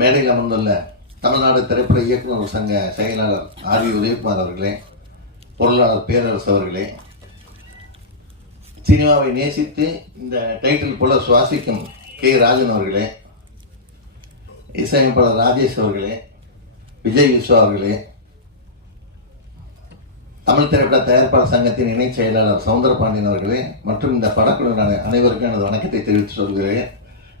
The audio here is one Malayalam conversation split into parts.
மேடையில் அமர்ந்துள்ள தமிழ்நாடு திரைப்பட இயக்குநர் சங்க செயலாளர் ஆர் வி உதயகுமார் அவர்களே, பொருளாளர் பேரரசு அவர்களே, சினிமாவை நேசித்து இந்த டைட்டில் போல சுவாசிக்கும் கே ராஜன் அவர்களே, இசையமைப்பாளர் ராஜேஷ் அவர்களே, விஜய் விஸ்வா அவர்களே, தமிழ் திரைப்பட தயாரிப்பாளர் சங்கத்தின் இணைச் செயலாளர் சவுந்தரபாண்டியன் அவர்களே மற்றும் இந்த படக்குழுவினர் அனைவருக்கும் எனது வணக்கத்தை தெரிவித்து சொல்கிறேன்.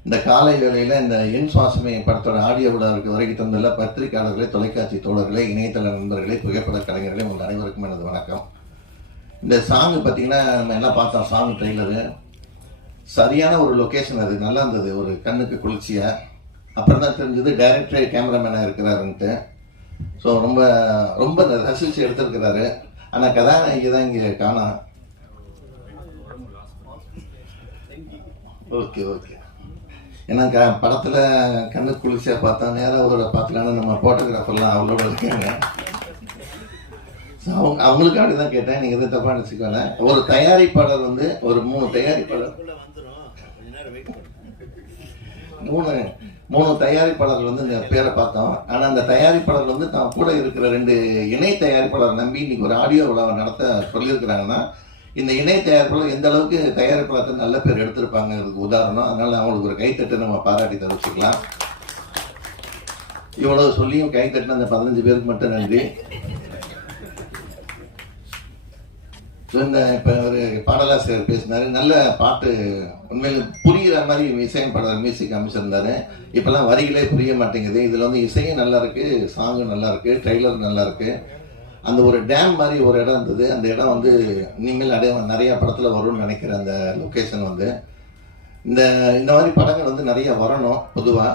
இந்த காலை வேளையில் இந்த என் சுவாசமே படத்தோட ஆடியோ விழாவிற்கு வருகை தந்துள்ள பத்திரிகையாளர்களே, தொலைக்காட்சி தோழர்களே, இணையதள நண்பர்களே, புகைப்பட கலைஞர்களே, உங்கள் அனைவருக்கும் எனது வணக்கம். இந்த சாங்கு பார்த்தீங்கன்னா நம்ம எல்லாம் பார்த்தோம். சாங் ட்ரெய்லரு சரியான ஒரு லொக்கேஷன், அது நல்லா இருந்தது, ஒரு கண்ணுக்கு குளிர்ச்சியாக. அப்புறம் தான் தெரிஞ்சது டைரக்டரே கேமராமேனாக இருக்கிறாருன்ட்டு. ஸோ ரொம்ப ரொம்ப ரசித்து எடுத்திருக்கிறாரு. ஆனால் கதாநாயகி தான் இங்கே காணோம். ஓகே ஓகே ஏன்னா படத்தில் கண்ணு குளிர்ச்சியாக பார்த்தா நேராக அவரோட பார்த்துக்கான நம்ம ஃபோட்டோகிராஃபர்லாம் அவளோட இருக்காங்க. ஸோ அவங்களுக்கு அப்படி தான் கேட்டேன், நீங்கள் எதுவும் தப்பாக நினச்சிக்கோங்க. ஒரு தயாரிப்பாளர் வந்து ஒரு 3 தயாரிப்பாளர் மூணு தயாரிப்பாளர்கள் வந்து இந்த பேரை பார்த்தோம். ஆனால் அந்த தயாரிப்பாளர் வந்து தான் கூட இருக்கிற 2 இணை தயாரிப்பாளர் நம்பி இன்னைக்கு ஒரு ஆடியோ விழாவை நடத்த சொல்லியிருக்கிறாங்கன்னா, இந்த இணை தயாரிப்பாளர் எந்த அளவுக்கு தயாரிப்பாளர் நல்ல பேர் எடுத்திருப்பாங்கிறதுக்கு உதாரணம். அதனால அவங்களுக்கு ஒரு கைத்தட்டு நம்ம பாராட்டி தெரிவிச்சுக்கலாம். இவ்வளவு சொல்லியும் கைத்தட்டின அந்த 15 பேருக்கு மட்டும் நன்றி. இந்த இப்போ ஒரு பாடலாசிரியர் பேசினாரு, நல்ல பாட்டு, உண்மையில் புரிகிற மாதிரி இசையமைப்பாளர் மியூசிக் அமைச்சிருந்தாரு. இப்பெல்லாம் வரிகளே புரிய மாட்டேங்குது. இதில் வந்து இசையும் நல்லா இருக்கு, சாங்கும் நல்லா இருக்கு, ட்ரெய்லர் நல்லா இருக்கு. அந்த ஒரு டேம் மாதிரி ஒரு இடம் இருந்தது. அந்த இடம் வந்து இனிமேல் நிறைய படத்தில் வரும்னு நினைக்கிற அந்த லொக்கேஷன் வந்து இந்த மாதிரி படங்கள் வந்து நிறைய வரணும். பொதுவாக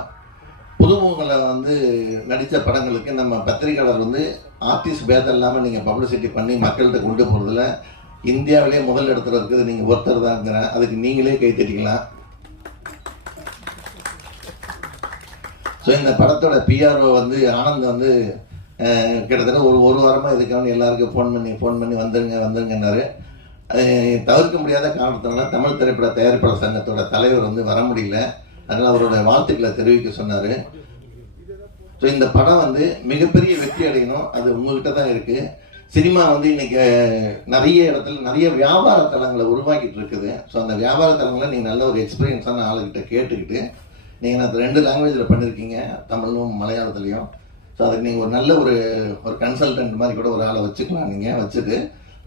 புதுமுகங்களை வந்து நடித்த படங்களுக்கு நம்ம பத்திரிகையாளர் வந்து ஆர்டிஸ்ட் பேதம் இல்லாமல் நீங்கள் பப்ளிசிட்டி பண்ணி மக்கள்கிட்ட கொண்டு போகிறதுல இந்தியாவிலே முதல் இடத்துல இருக்குது நீங்கள் ஒருத்தர் தான் இருக்கிறேன். அதுக்கு நீங்களே கை தட்டிக்கலாம். ஸோ இந்த படத்தோட பிஆர்ஓ வந்து ஆனந்த் வந்து கிட்டத்தட்ட ஒரு வாரமாக இதுக்காக எல்லாருக்கும் ஃபோன் பண்ணி வந்துருங்கன்னாரு. தவிர்க்க முடியாத காரணத்தினால தமிழ் திரைப்பட தயாரிப்பாளர் சங்கத்தோட தலைவர் வந்து வர முடியல. அதனால் அவரோட வாழ்த்துக்களை தெரிவிக்க சொன்னார். ஸோ இந்த படம் வந்து மிகப்பெரிய வெற்றி அடையணும், அது உங்கள்கிட்ட தான் இருக்குது. சினிமா வந்து இன்னைக்கு நிறைய இடத்துல நிறைய வியாபார தளங்களை உருவாக்கிட்டு இருக்குது. ஸோ அந்த வியாபார தளங்களை நீங்கள் நல்ல ஒரு எக்ஸ்பீரியன்ஸான ஆளுகிட்ட கேட்டுக்கிட்டு, நீங்கள் நான் 2 லாங்குவேஜில் பண்ணியிருக்கீங்க, தமிழும் மலையாளத்துலேயும். ஸோ அதுக்கு நீங்கள் ஒரு நல்ல ஒரு கன்சல்டன்ட் மாதிரி கூட ஒரு ஆளை வச்சுக்கலாம். நீங்கள் வச்சுட்டு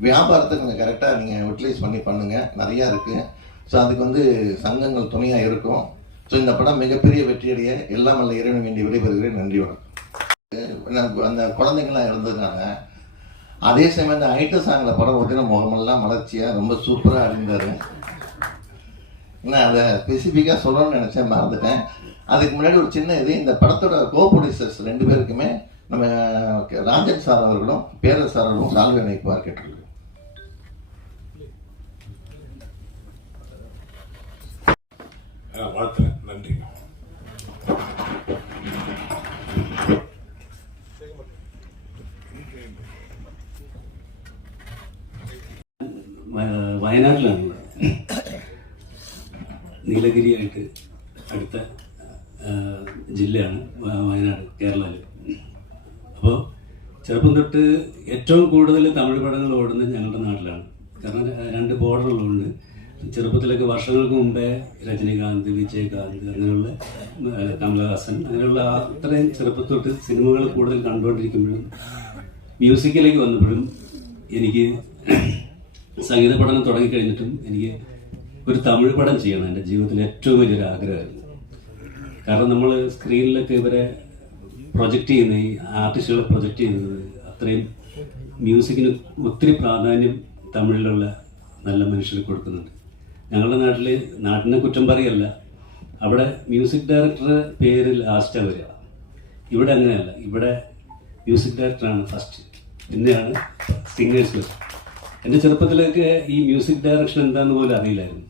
வியாபாரத்தை கொஞ்சம் கரெக்டாக நீங்கள் யூட்டிலைஸ் பண்ணி பண்ணுங்கள். நிறையா இருக்குது. ஸோ அதுக்கு வந்து சங்கங்கள் துணையாக இருக்கும். ஸோ இந்த படம் மிகப்பெரிய வெற்றியடைய எல்லாம் வல்ல இறைவன் வேண்டி விடைபெறுகிறேன். நன்றி வணக்கம். அந்த குழந்தைங்களாம் இருந்ததுனால அதே சமயம் இந்த ஐட்ட சாங்கில் படம் பார்த்தீங்கன்னா முகமெல்லாம் மலர்ச்சியாக ரொம்ப சூப்பராக அறிந்தார். நான் அதை ஸ்பெசிஃபிக்காக சொல்லணும்னு நினச்சேன், மறந்துட்டேன். அதுக்கு முன்னாடி ஒரு சின்ன இது, இந்த படத்தோட கோ ப்ரொடியூசர்ஸ் 2 பேருக்குமே நம்ம ராஜன் சார் அவர்களும் பேரரசு சார் அவர்களும் சால்வை அணைப்பார் கேட்டிருக்கு. வாழ்த்துறேன். நன்றி. വയനാട്ടിലാണ്, നീലഗിരിയായിട്ട് അടുത്ത ജില്ലയാണ് വയനാട്, കേരളത്തിൽ. അപ്പോൾ ചെറുപ്പം തൊട്ട് ഏറ്റവും കൂടുതൽ തമിഴ് പടങ്ങൾ ഓടുന്നത് ഞങ്ങളുടെ നാട്ടിലാണ്. കാരണം 2 ബോർഡറുള്ളതുകൊണ്ട് ചെറുപ്പത്തിലൊക്കെ വർഷങ്ങൾക്ക് മുമ്പേ രജനികാന്ത്, വിജയകാന്ത്, അങ്ങനെയുള്ള കമലഹാസൻ, അങ്ങനെയുള്ള അത്രയും ചെറുപ്പത്തൊട്ട് സിനിമകൾ കൂടുതൽ കണ്ടുകൊണ്ടിരിക്കുമ്പോഴും മ്യൂസിക്കിലേക്ക് വന്നപ്പോഴും എനിക്ക് സംഗീത പഠനം തുടങ്ങിക്കഴിഞ്ഞിട്ടും എനിക്ക് ഒരു തമിഴ് പടം ചെയ്യണം എൻ്റെ ജീവിതത്തിലെ ഏറ്റവും വലിയൊരു ആഗ്രഹമായിരുന്നു. കാരണം നമ്മൾ സ്ക്രീനിലൊക്കെ ഇവരെ പ്രൊജക്റ്റ് ചെയ്യുന്ന, ഈ ആർട്ടിസ്റ്റുകളെ പ്രൊജക്റ്റ് ചെയ്യുന്നത്, അത്രയും മ്യൂസിക്കിന് ഒത്തിരി പ്രാധാന്യം തമിഴിലുള്ള നല്ല മനുഷ്യർ കൊടുക്കുന്നുണ്ട്. ഞങ്ങളുടെ നാട്ടിനെ കുറ്റം പറയല്ല, അവിടെ മ്യൂസിക് ഡയറക്ടറുടെ പേര് ലാസ്റ്റാണ് വരിക. ഇവിടെ അങ്ങനെയല്ല, ഇവിടെ മ്യൂസിക് ഡയറക്ടറാണ് ഫസ്റ്റ്, പിന്നെയാണ് സിംഗേഴ്സ് ലിസ്റ്റ്. എൻ്റെ ചെറുപ്പത്തിലൊക്കെ ഈ മ്യൂസിക് ഡയറക്ഷൻ എന്താണെന്ന് പോലും അറിയില്ലായിരുന്നു.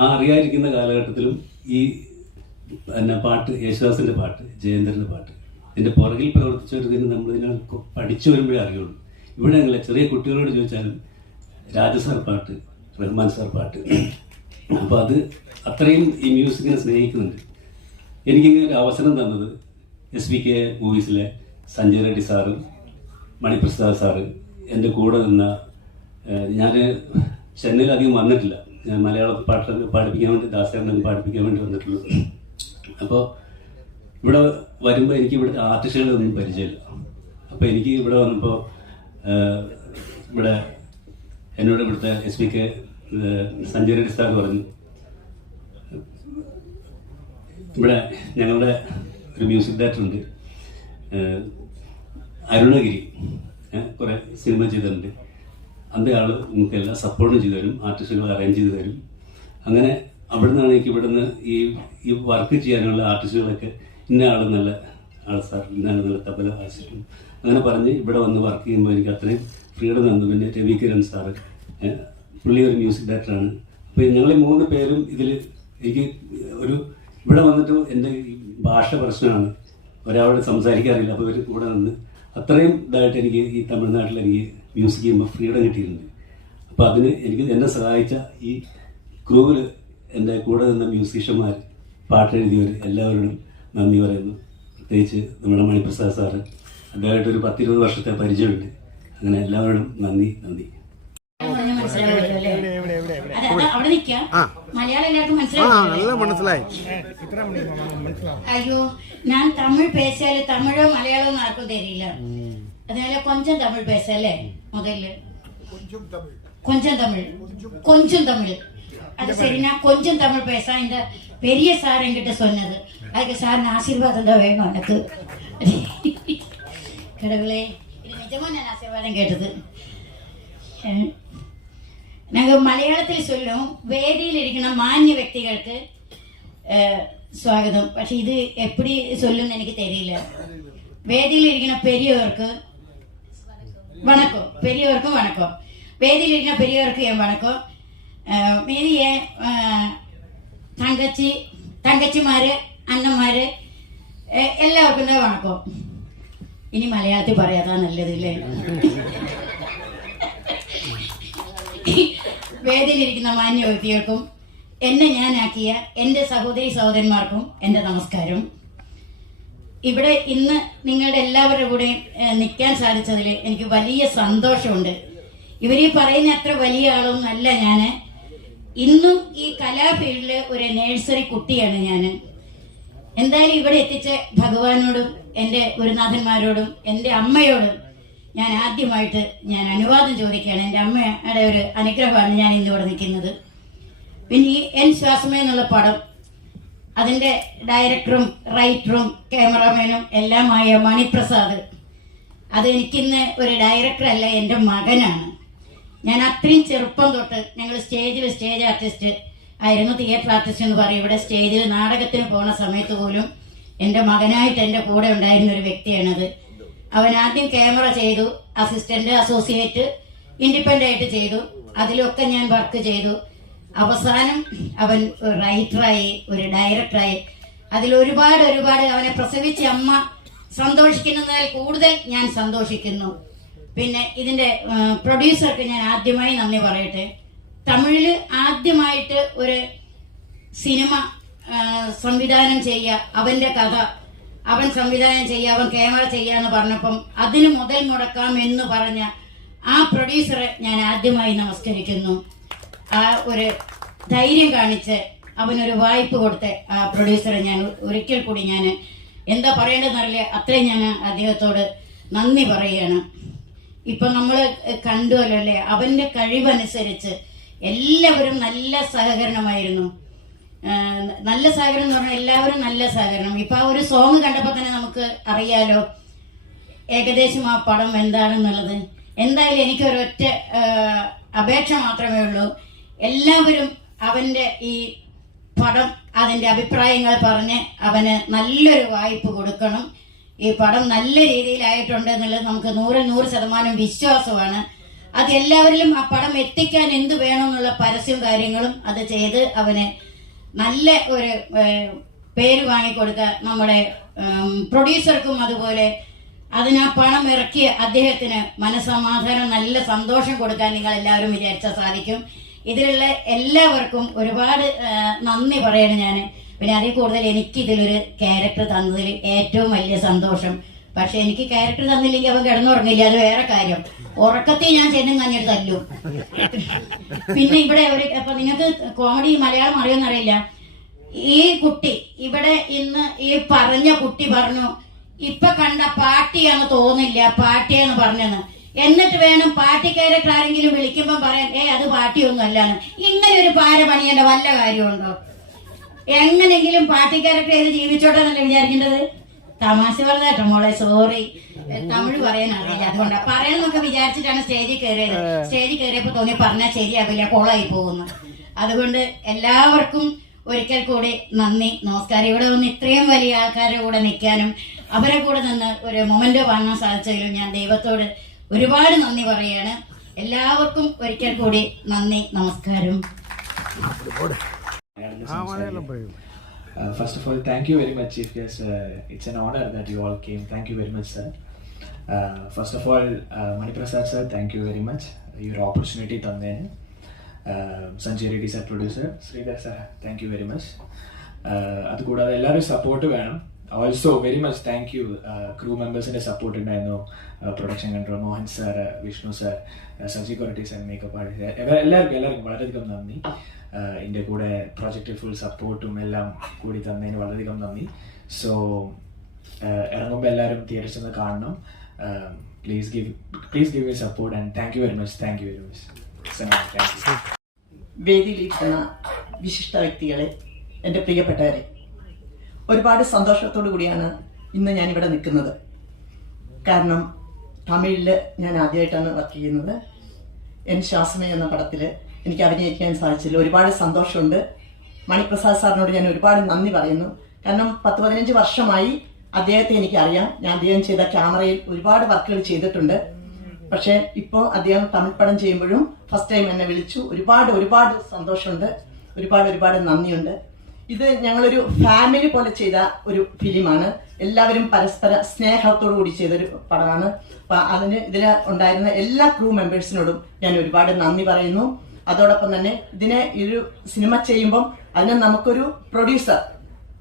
ആ അറിയാതിരിക്കുന്ന കാലഘട്ടത്തിലും ഈ പാട്ട്, യേശുദാസിൻ്റെ പാട്ട്, ജയേന്ദ്രൻ്റെ പാട്ട്, ഇതിൻ്റെ പുറകിൽ പ്രവർത്തിച്ചവരിതിന് നമ്മളിതിനെ പഠിച്ചു വരുമ്പോഴേ അറിയുള്ളൂ. ഇവിടെ അങ്ങനെ ചെറിയ കുട്ടികളോട് ചോദിച്ചാലും രാജസാർ പാട്ട്, റഹ്മാൻ സാർ പാട്ട്. അപ്പോൾ അത് അത്രയും ഈ മ്യൂസിക്കിനെ സ്നേഹിക്കുന്നുണ്ട്. എനിക്കിങ്ങനെ ഒരു അവസരം തന്നത് SBK മൂവീസിലെ സഞ്ജയ് റെഡ്ഡി സാറ്, മണിപ്രസാദ് സാറ് എൻ്റെ കൂടെ നിന്ന, ഞാൻ ചെന്നൈയിൽ അധികം വന്നിട്ടില്ല, ഞാൻ മലയാളം പാട്ട് പഠിപ്പിക്കാൻ വേണ്ടി, ദാസേട്ടൻ പഠിപ്പിക്കാൻ വേണ്ടി വന്നിട്ടുള്ളൂ. അപ്പോൾ ഇവിടെ വരുമ്പോൾ എനിക്ക് ഇവിടുത്തെ ആർട്ടിസ്റ്റുകളൊന്നും പരിചയമില്ല. അപ്പോൾ എനിക്ക് ഇവിടെ വന്നപ്പോൾ ഇവിടെ എന്നോട് ഇവിടുത്തെ SBK സഞ്ജയ് റെഡ്ഡി സാർ പറഞ്ഞു, ഇവിടെ ഞങ്ങളുടെ ഒരു മ്യൂസിക് ഡയറക്ടർ ഉണ്ട് അരുണഗിരി, കുറേ സിനിമ ചെയ്തിട്ടുണ്ട്, അതിൻ്റെ ആൾ നമുക്ക് എല്ലാം സപ്പോർട്ടും ചെയ്തു തരും, ആർട്ടിസ്റ്റുകൾ അറേഞ്ച് ചെയ്ത് തരും. അങ്ങനെ അവിടെ നിന്നാണ് എനിക്ക് ഇവിടുന്ന് ഈ വർക്ക് ചെയ്യാനുള്ള ആർട്ടിസ്റ്റുകളൊക്കെ ഇന്ന ആൾ നല്ല ആൾ സാർ, ഇന്ന ആൾ നല്ല തബല വായിച്ചിട്ടും അങ്ങനെ പറഞ്ഞ് ഇവിടെ വന്ന് വർക്ക് ചെയ്യുമ്പോൾ എനിക്ക് അത്രയും ഫ്രീഡം തന്നു. പിന്നെ രവി കിരൺ സാറ്, പുള്ളി ഒരു മ്യൂസിക് ഡയറക്ടറാണ്. അപ്പോൾ ഞങ്ങൾ 3 പേരും ഇതിൽ എനിക്ക് ഇവിടെ വന്നിട്ട് എൻ്റെ ഭാഷ പ്രശ്നമാണ്, ഒരാളോട് സംസാരിക്കാറില്ല. അപ്പോൾ ഇവർ കൂടെ നിന്ന് അത്രയും ഇതായിട്ട് എനിക്ക് ഈ തമിഴ്നാട്ടിൽ എനിക്ക് മ്യൂസിക് ചെയ്യുമ്പോൾ ഫ്രീഡം കിട്ടിയിട്ടുണ്ട്. അപ്പോൾ അതിന് എന്നെ സഹായിച്ച ഈ ക്രൂവിൽ എൻ്റെ കൂടെ നിന്ന മ്യൂസീഷ്യന്മാർ, പാട്ടെഴുതിയവർ എല്ലാവരോടും നന്ദി പറയുന്നു. പ്രത്യേകിച്ച് നമ്മുടെ മണിപ്രസാദ് സാറ്, അദ്ദേഹമായിട്ട് ഒരു 10-20 വർഷത്തെ പരിചയമുണ്ട്. അങ്ങനെ എല്ലാവരോടും നന്ദി. അവിടെ നിൽക്കാം. മലയാളം എല്ലാവർക്കും മനസ്സിലായി. അയ്യോ, ഞാൻ തമിഴ് പേശാല് തമിഴോ മലയാളമോ ആർക്കും തരില്ല. அதனால கொஞ்சம் தமிழ் பேசல முதல்ல, கொஞ்சம் தமிழ். அது சரி, நான் கொஞ்சம் தமிழ் பேச இந்த பெரிய சார் என்கிட்ட சொன்னது. அதுக்கு சார் ஆசீர்வாதம் தான் வேணும் எனக்கு. கடவுளே, இது நிஜமா நான் ஆசீர்வாதம் கேட்டது. ഞങ്ങൾ മലയാളത്തിൽ ചൊല്ലും, വേദിയിൽ ഇരിക്കുന്ന മാന്യ വ്യക്തികൾക്ക് സ്വാഗതം. പക്ഷെ ഇത് എപ്പടി ചൊല്ലുമെന്ന് എനിക്ക് തെരിയില്ല. വേദിയിൽ ഇരിക്കുന്ന പെരിയവർക്ക് വണക്കം, പെരിയവർക്കും വണക്കം. വേദിയിൽ ഇരിക്കുന്ന പെരിയവർക്ക് ഞാൻ വണക്കം. മീതിയെ തങ്കച്ചിമാര്, അണ്ണന്മാര് എല്ലാവർക്കും തന്നെ വണക്കം. ഇനി മലയാളത്തിൽ പറയാതാ നല്ലതില്ലേ. വേദിയിലിരിക്കുന്ന മാന്യ വ്യക്തികൾക്കും എന്നെ ഞാനാക്കിയ എൻ്റെ സഹോദരി സഹോദരന്മാർക്കും എൻ്റെ നമസ്കാരം. ഇവിടെ ഇന്ന് നിങ്ങളുടെ എല്ലാവരുടെ കൂടെ നിൽക്കാൻ സാധിച്ചതിൽ എനിക്ക് വലിയ സന്തോഷമുണ്ട്. ഇവരീ പറയുന്ന അത്ര വലിയ ആളൊന്നും അല്ല ഞാൻ. ഇന്നും ഈ കലാഫീൽഡില് ഒരു നേഴ്സറി കുട്ടിയാണ് ഞാൻ. എന്തായാലും ഇവിടെ എത്തിച്ച ഭഗവാനോടും എൻ്റെ ഗുരുനാഥന്മാരോടും എൻ്റെ അമ്മയോടും ഞാൻ ആദ്യമായിട്ട് അനുവാദം ചോദിക്കുകയാണ്. എൻ്റെ അമ്മയുടെ ഒരു അനുഗ്രഹമാണ് ഞാൻ ഇന്നിവിടെ നിൽക്കുന്നത്. പിന്നെ ഈ എൻ ശ്വാസമേ എന്നുള്ള പടം, അതിൻ്റെ ഡയറക്ടറും റൈറ്ററും ക്യാമറാമാനും എല്ലാമായ മണിപ്രസാദ്, അത് എനിക്കിന്ന് ഒരു ഡയറക്ടറല്ല, എൻ്റെ മകനാണ്. ഞാൻ അത്രയും ചെറുപ്പം തൊട്ട് ഞങ്ങൾ സ്റ്റേജ് ആർട്ടിസ്റ്റ് ആയിരുന്നു, തിയേറ്റർ ആർട്ടിസ്റ്റ് എന്ന് പറയും. ഇവിടെ സ്റ്റേജിൽ നാടകത്തിന് പോണ സമയത്ത് പോലും എൻ്റെ മകനായിട്ട് എൻ്റെ കൂടെ ഉണ്ടായിരുന്ന ഒരു വ്യക്തിയാണത്. അവൻ ആദ്യം ക്യാമറ ചെയ്തു, അസിസ്റ്റന്റ്, അസോസിയേറ്റ്, ഇൻഡിപെൻഡന്റ് ആയിട്ട് ചെയ്തു. അതിലൊക്കെ ഞാൻ വർക്ക് ചെയ്തു. അവസാനം അവൻ റൈറ്ററായി, ഒരു ഡയറക്ടറായി. അതിൽ ഒരുപാട് അവനെ പ്രസവിച്ച അമ്മ സന്തോഷിക്കുന്നതിൽ കൂടുതൽ ഞാൻ സന്തോഷിക്കുന്നു. പിന്നെ ഇതിന്റെ പ്രൊഡ്യൂസർക്ക് ഞാൻ ആദ്യമായി നന്ദി പറയട്ടെ. തമിഴില് ആദ്യമായിട്ട് ഒരു സിനിമ സംവിധാനം ചെയ്യുക, അവന്റെ കഥ അവൻ സംവിധാനം ചെയ്യുക, അവൻ ക്യാമറ ചെയ്യാന്ന് പറഞ്ഞപ്പം അതിന് മുതൽ മുടക്കാം എന്ന് പറഞ്ഞ ആ പ്രൊഡ്യൂസറെ ഞാൻ ആദ്യമായി നമസ്കരിക്കുന്നു. ആ ഒരു ധൈര്യം കാണിച്ച് അവനൊരു വായ്പ കൊടുത്ത ആ പ്രൊഡ്യൂസറെ ഞാൻ ഒരിക്കൽ കൂടി ഞാൻ എന്താ പറയേണ്ടതെന്നറിയില്ല, അത്രയും ഞാൻ അദ്ദേഹത്തോട് നന്ദി പറയുകയാണ്. ഇപ്പൊ നമ്മള് കണ്ടുവല്ലോ അല്ലേ, അവന്റെ കഴിവനുസരിച്ച് എല്ലാവരും നല്ല സഹകരണമായിരുന്നു. നല്ല സഹകരണം എന്ന് പറഞ്ഞാൽ എല്ലാവരും നല്ല സഹകരണം. ഇപ്പൊ ആ ഒരു സോങ് കണ്ടപ്പോ തന്നെ നമുക്ക് അറിയാലോ ഏകദേശം ആ പടം എന്താണെന്നുള്ളത്. എന്തായാലും എനിക്കൊരൊറ്റ അപേക്ഷ മാത്രമേ ഉള്ളൂ, എല്ലാവരും അവന്റെ ഈ പടം അതിന്റെ അഭിപ്രായങ്ങൾ പറഞ്ഞ് അവന് നല്ലൊരു വായ്പ കൊടുക്കണം. ഈ പടം നല്ല രീതിയിലായിട്ടുണ്ട് എന്നുള്ളത് നമുക്ക് 100% വിശ്വാസമാണ്. അത് എല്ലാവരിലും ആ പടം എത്തിക്കാൻ എന്ത് വേണമെന്നുള്ള പരസ്യവും കാര്യങ്ങളും അത് ചെയ്ത് അവന് നല്ല ഒരു പേര് വാങ്ങിക്കൊടുക്കുക. നമ്മുടെ പ്രൊഡ്യൂസർക്കും അതുപോലെ അതിന് ആ പണം ഇറക്കിയ അദ്ദേഹത്തിന് മനസമാധാനം, നല്ല സന്തോഷം കൊടുക്കാൻ നിങ്ങൾ എല്ലാവരും വിചാരിച്ചാൽ സാധിക്കും. ഇതിലുള്ള എല്ലാവർക്കും ഒരുപാട് നന്ദി പറയണം ഞാൻ. പിന്നെ അതിൽ കൂടുതൽ എനിക്ക് ഇതിലൊരു ക്യാരക്ടർ തന്നതിൽ ഏറ്റവും വലിയ സന്തോഷം. പക്ഷെ എനിക്ക് ക്യാരക്ടർ തന്നില്ലെങ്കിൽ അവൻ കിടന്നുറങ്ങില്ല, അത് വേറെ കാര്യം. ഉറക്കത്തിൽ ഞാൻ ചെന്നും കഞ്ഞിട്ട് തല്ലും. പിന്നെ ഇവിടെ അപ്പൊ നിങ്ങൾക്ക് കോമഡി മലയാളം അറിയുമെന്നറിയില്ല. ഈ കുട്ടി ഇവിടെ ഇന്ന് ഈ പറഞ്ഞ കുട്ടി പറഞ്ഞു, ഇപ്പൊ കണ്ട പാട്ടിയാന്ന് തോന്നില്ല, പാട്ടിയാന്ന് പറഞ്ഞെന്ന്. എന്നിട്ട് വേണം പാട്ടി ക്യാരക്ടർ ആരെങ്കിലും വിളിക്കുമ്പോ പറയാൻ അത് പാട്ടിയൊന്നും അല്ലാന്ന്. ഇങ്ങനെ ഒരു പാര പണിയേണ്ട വല്ല കാര്യമുണ്ടോ? എങ്ങനെങ്കിലും പാട്ടി ക്യാരക്ടർ ചെയ്ത് ജീവിച്ചോട്ടെ എന്നല്ലേ വിചാരിക്കേണ്ടത്? തമാശ പറഞ്ഞേട്ടോ മോളെ, സോറി, തമിഴ് പറയാൻ അറിയില്ല, അതുകൊണ്ടാ പറയണമെന്നൊക്കെ വിചാരിച്ചിട്ടാണ് സ്റ്റേജിൽ കയറിയത്. സ്റ്റേജിൽ കയറിയപ്പോ തോന്നി പറഞ്ഞാൽ ശരിയാവില്ല, കോളായി പോകുന്നു. അതുകൊണ്ട് എല്ലാവർക്കും ഒരിക്കൽ കൂടി നന്ദി, നമസ്കാരം. ഇവിടെ വന്ന് ഇത്രയും വലിയ ആൾക്കാരുടെ കൂടെ നിൽക്കാനും അവരെ കൂടെ നിന്ന് ഒരു മൊമെന്റ് വാങ്ങാൻ സാധിച്ചതിലും ഞാൻ ദൈവത്തോട് ഒരുപാട് നന്ദി പറയാണ്. എല്ലാവർക്കും ഒരിക്കൽ കൂടി നന്ദി, നമസ്കാരം. First of all, thank you very much, Chief Guest. It's an honor that you all came. Thank you very much, sir. First of all, Maniprasad sir, thank you very much. Your opportunity thanne. Sanjay Reddy sir, producer. Sridhar sir, thank you very much. അത് കൂടാതെ എല്ലാവരും സപ്പോർട്ട് വേണം. Also very much thank you crew മെമ്പേഴ്സിൻ്റെ സപ്പോർട്ട് ഉണ്ടായിരുന്നു. Production control Mohan sir, Vishnu sir, Saji Koratty sir, makeup artist, എല്ലാവർക്കും വളരെയധികം നന്ദി. എൻ്റെ കൂടെ പ്രോജക്റ്റിൽ ഫുൾ സപ്പോർട്ടും എല്ലാം കൂടി തന്നതിന് വളരെയധികം നന്ദി. സോ ഇറങ്ങുമ്പോൾ എല്ലാവരും തിയേറ്ററിൽ ചെന്ന് കാണണം. Please give you support and thank you very much. Thank you very much. വേദിയിലിരിക്കുന്ന വിശിഷ്ട വ്യക്തികളെ, എൻ്റെ പ്രിയപ്പെട്ടവരെ, ഒരുപാട് സന്തോഷത്തോടു കൂടിയാണ് ഇന്ന് ഞാനിവിടെ നിൽക്കുന്നത്. കാരണം തമിഴിൽ ഞാൻ ആദ്യമായിട്ടാണ് വർക്ക് ചെയ്യുന്നത്. എൻ ശ്വാസമേ എന്ന പടത്തിൽ എനിക്ക് അഭിനയിക്കാൻ സാധിച്ചില്ല. ഒരുപാട് സന്തോഷമുണ്ട്. മണിപ്രസാദ് സാറിനോട് ഞാൻ ഒരുപാട് നന്ദി പറയുന്നു. കാരണം 10-15 വർഷമായി അദ്ദേഹത്തെ എനിക്കറിയാം. ഞാൻ അദ്ദേഹം ചെയ്ത ക്യാമറയിൽ ഒരുപാട് വർക്കുകൾ ചെയ്തിട്ടുണ്ട്. പക്ഷെ ഇപ്പോൾ അദ്ദേഹം തമിഴ് പടം ചെയ്യുമ്പോഴും ഫസ്റ്റ് ടൈം എന്നെ വിളിച്ചു. ഒരുപാട് സന്തോഷമുണ്ട്. ഒരുപാട് നന്ദിയുണ്ട്. ഇത് ഞങ്ങളൊരു ഫാമിലി പോലെ ചെയ്ത ഒരു ഫിലിമാണ്. എല്ലാവരും പരസ്പര സ്നേഹത്തോടു കൂടി ചെയ്തൊരു പടമാണ്. അപ്പൊ ഇതിൽ ഉണ്ടായിരുന്ന എല്ലാ ക്രൂ മെമ്പേഴ്സിനോടും ഞാൻ ഒരുപാട് നന്ദി പറയുന്നു. അതോടൊപ്പം തന്നെ ഒരു സിനിമ ചെയ്യുമ്പം അതിന് നമുക്കൊരു പ്രൊഡ്യൂസർ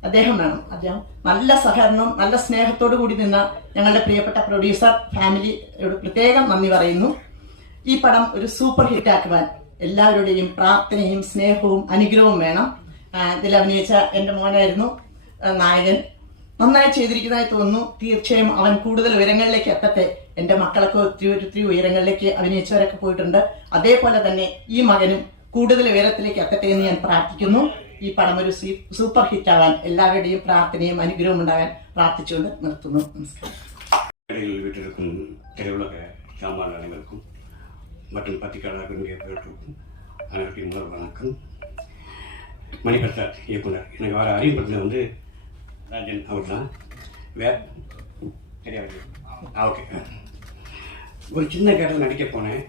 അദ്ദേഹം വേണം. അദ്ദേഹം നല്ല സഹകരണം, നല്ല സ്നേഹത്തോടു കൂടി നിന്ന ഞങ്ങളുടെ പ്രിയപ്പെട്ട പ്രൊഡ്യൂസർ ഫാമിലിയോട് പ്രത്യേകം നന്ദി പറയുന്നു. ഈ പടം ഒരു സൂപ്പർ ഹിറ്റ് ആക്കുവാൻ എല്ലാവരുടെയും പ്രാർത്ഥനയും സ്നേഹവും അനുഗ്രഹവും വേണം. ഇതിൽ അഭിനയിച്ച എൻ്റെ മോനായിരുന്നു നായകൻ. നന്നായി ചെയ്തിരിക്കുന്നതായി തോന്നുന്നു. തീർച്ചയായും അവൻ കൂടുതൽ ഉയരങ്ങളിലേക്ക് എത്തട്ടെ. എൻ്റെ മക്കളൊക്കെ ഒത്തിരി ഉയരങ്ങളിലേക്ക് അഭിനയിച്ചവരൊക്കെ പോയിട്ടുണ്ട്. അതേപോലെ തന്നെ ഈ മകനും കൂടുതൽ ഉയരത്തിലേക്ക് എത്തട്ടെ എന്ന് ഞാൻ പ്രാർത്ഥിക്കുന്നു. ഈ പടം ഒരു സൂപ്പർ ഹിറ്റ് ആവാൻ എല്ലാവരുടെയും പ്രാർത്ഥനയും അനുഗ്രഹവും ഉണ്ടാകാൻ പ്രാർത്ഥിച്ചുകൊണ്ട് നിർത്തുന്നു. നമസ്കാരം. வீட்டிற்கும் தெருவுலக சாமான் அனைவருக்கும் மற்றும் பத்திரிகையாளர்கள் அனைவருக்கும் முதல் வணக்கம். மணிபிரசாத் இயக்குனர். எனக்கு வர அறிமுகத்தில் வந்து ராஜன் அவர் தான். தெரியாது. ஓகே. ஒரு சின்ன கேரக்டர் நடிக்க போனேன்.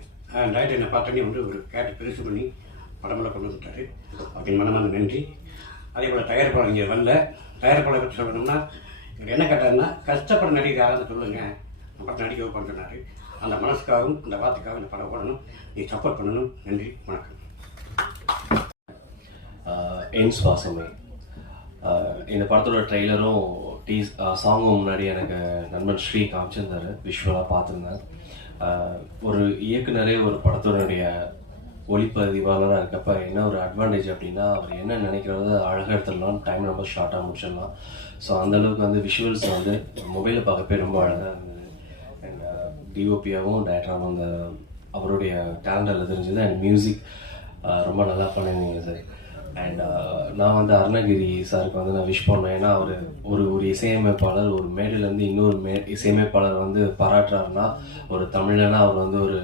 டைரக்டர் என்னை பார்த்தோன்னே வந்து ஒரு கேரக்டர் பெருசு பண்ணி படமெல்லாம் கொண்டு வந்துட்டார். அப்படின்னு மனமார்ந்த நன்றி. அதே போல் தயாரிப்பாளர் இங்கே வரல. தயாரிப்பாளர் பற்றி சொல்லணும்னா இவர் என்ன கேட்டாருன்னா, கஷ்டப்பட நடிகை யாராவது சொல்லுங்க, நான் படம் நடிக்க வைப்பேன்னு சொன்னார். அந்த மனசுக்காகவும் அந்த வார்த்தைக்காகவும் இந்த படம் ஓடணும், நீ சப்போர்ட் பண்ணணும். நன்றி, வணக்கம். என் சுவாசமே இந்த படத்தோட ட்ரெய்லரும் சாங்கும் முன்னாடி எனக்கு நண்பன் ஸ்ரீ காமிச்சிருந்தாரு. விஷுவலாக பார்த்துருந்தேன். ஒரு இயக்குனரே ஒரு படத்தோடைய ஒளிப்பதிவாளராக இருக்கப்ப என்ன ஒரு அட்வான்டேஜ் அப்படின்னா, அவர் என்ன நினைக்கிறத அழகாக எடுத்துடலாம், டைம் ரொம்ப ஷார்ட்டாக முடிச்சிடலாம். ஸோ அந்தளவுக்கு வந்து விஷுவல்ஸ் வந்து மொபைலில் பார்க்கப்பே ரொம்ப அழகாக இருந்தது. அண்ட் டிஓபியாகவும் டேரக்டராகவும் அந்த அவருடைய டேலண்ட் அதில் தெரிஞ்சது. அண்ட் மியூசிக் ரொம்ப நல்லா பண்ணியிருந்தீங்க சார். அண்ட் நான் வந்து அருணகிரி சாருக்கு வந்து நான் விஷ் பண்ணேன். ஏன்னா அவர் ஒரு இசையமைப்பாளர் ஒரு மேடையிலேருந்து இன்னொரு இசையமைப்பாளர் வந்து பாராட்டுறாருன்னா, ஒரு தமிழனா அவர் வந்து ஒரு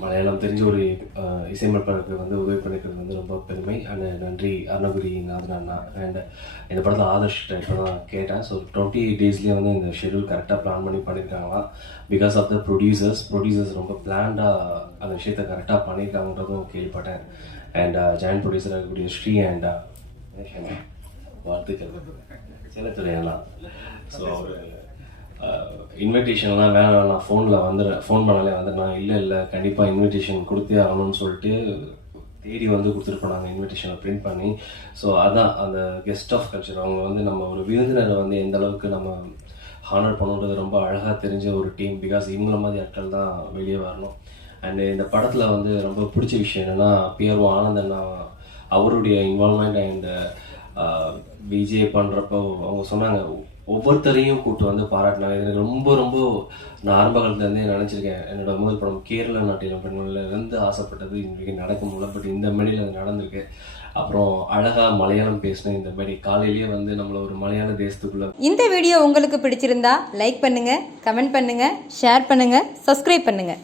மலையாளம் தெரிஞ்ச ஒரு இசையமைப்பாளருக்கு வந்து உதவி பண்ணிக்கிறது வந்து ரொம்ப பெருமை. அண்ட் நன்றி அருணகிரி நாதன் அண்ணா. அண்ட் இந்த படத்தில் ஆதர்ஷ் இப்போ தான் கேட்டேன். ஸோ 28 டேஸ்லேயே வந்து இந்த ஷெடியூல் கரெக்டாக பிளான் பண்ணி பண்ணியிருக்காங்களாம். பிகாஸ் ஆஃப் த ப்ரொடியூசர்ஸ் ரொம்ப பிளான்டாக அந்த விஷயத்தை கரெக்டாக பண்ணியிருக்காங்கன்றதும் கேள்விப்பட்டேன். அண்ட் ஜாயின்ட் ப்ரொடியூசராக இருக்கக்கூடிய ஸ்ரீ அண்ட் வாழ்த்துக்கள் செல்லத்துறையெல்லாம். ஸோ அவர் இன்விடேஷன்லாம் வேணாம், ஃபோன் பண்ணாலே வந்து நான் இல்லை கண்டிப்பாக இன்விடேஷன் கொடுத்தே ஆகணும்னு சொல்லிட்டு தேடி வந்து கொடுத்துட்டு போனாங்க இன்விடேஷனை பிரிண்ட் பண்ணி. ஸோ அதான் அந்த கெஸ்ட் ஆஃப் கல்ச்சர், அவங்க வந்து நம்ம ஒரு விருந்தினரை வந்து எந்த அளவுக்கு நம்ம ஹானர் பண்ணுன்றது ரொம்ப அழகாக தெரிஞ்ச ஒரு டீம். பிகாஸ் இவங்கள மாதிரி ஆட்கள் தான் வெளியே வரணும். அண்டு இந்த படத்தில் வந்து ரொம்ப பிடிச்ச விஷயம் என்னென்னா பிஆர்ஓ ஆனந்தன் அவருடைய இன்வால்மெண்ட் அண்ட் விஜே பண்ணுறப்போ அவங்க சொன்னாங்க ஒவ்வொருத்தரையும் கூப்பிட்டு வந்து பாராட்டினாங்க. எனக்கு ரொம்ப ரொம்ப நான் ஆரம்ப காலத்துலேருந்தே நினச்சிருக்கேன். என்னோட முதல் படம் கேரள நாட்டியம் பெண்களில் இருந்து ஆசைப்பட்டது இன்றைக்கு நடக்க முடியல. பட் இந்த மேடையில் அது நடந்திருக்கு. அப்புறம் அழகாக மலையாளம் பேசினேன். இந்த மேடை காலையிலேயே வந்து நம்மளை ஒரு மலையாள தேசத்துக்குள்ளே. இந்த வீடியோ உங்களுக்கு பிடிச்சிருந்தா லைக் பண்ணுங்கள், கமெண்ட் பண்ணுங்கள், ஷேர் பண்ணுங்கள், சப்ஸ்கிரைப் பண்ணுங்கள்.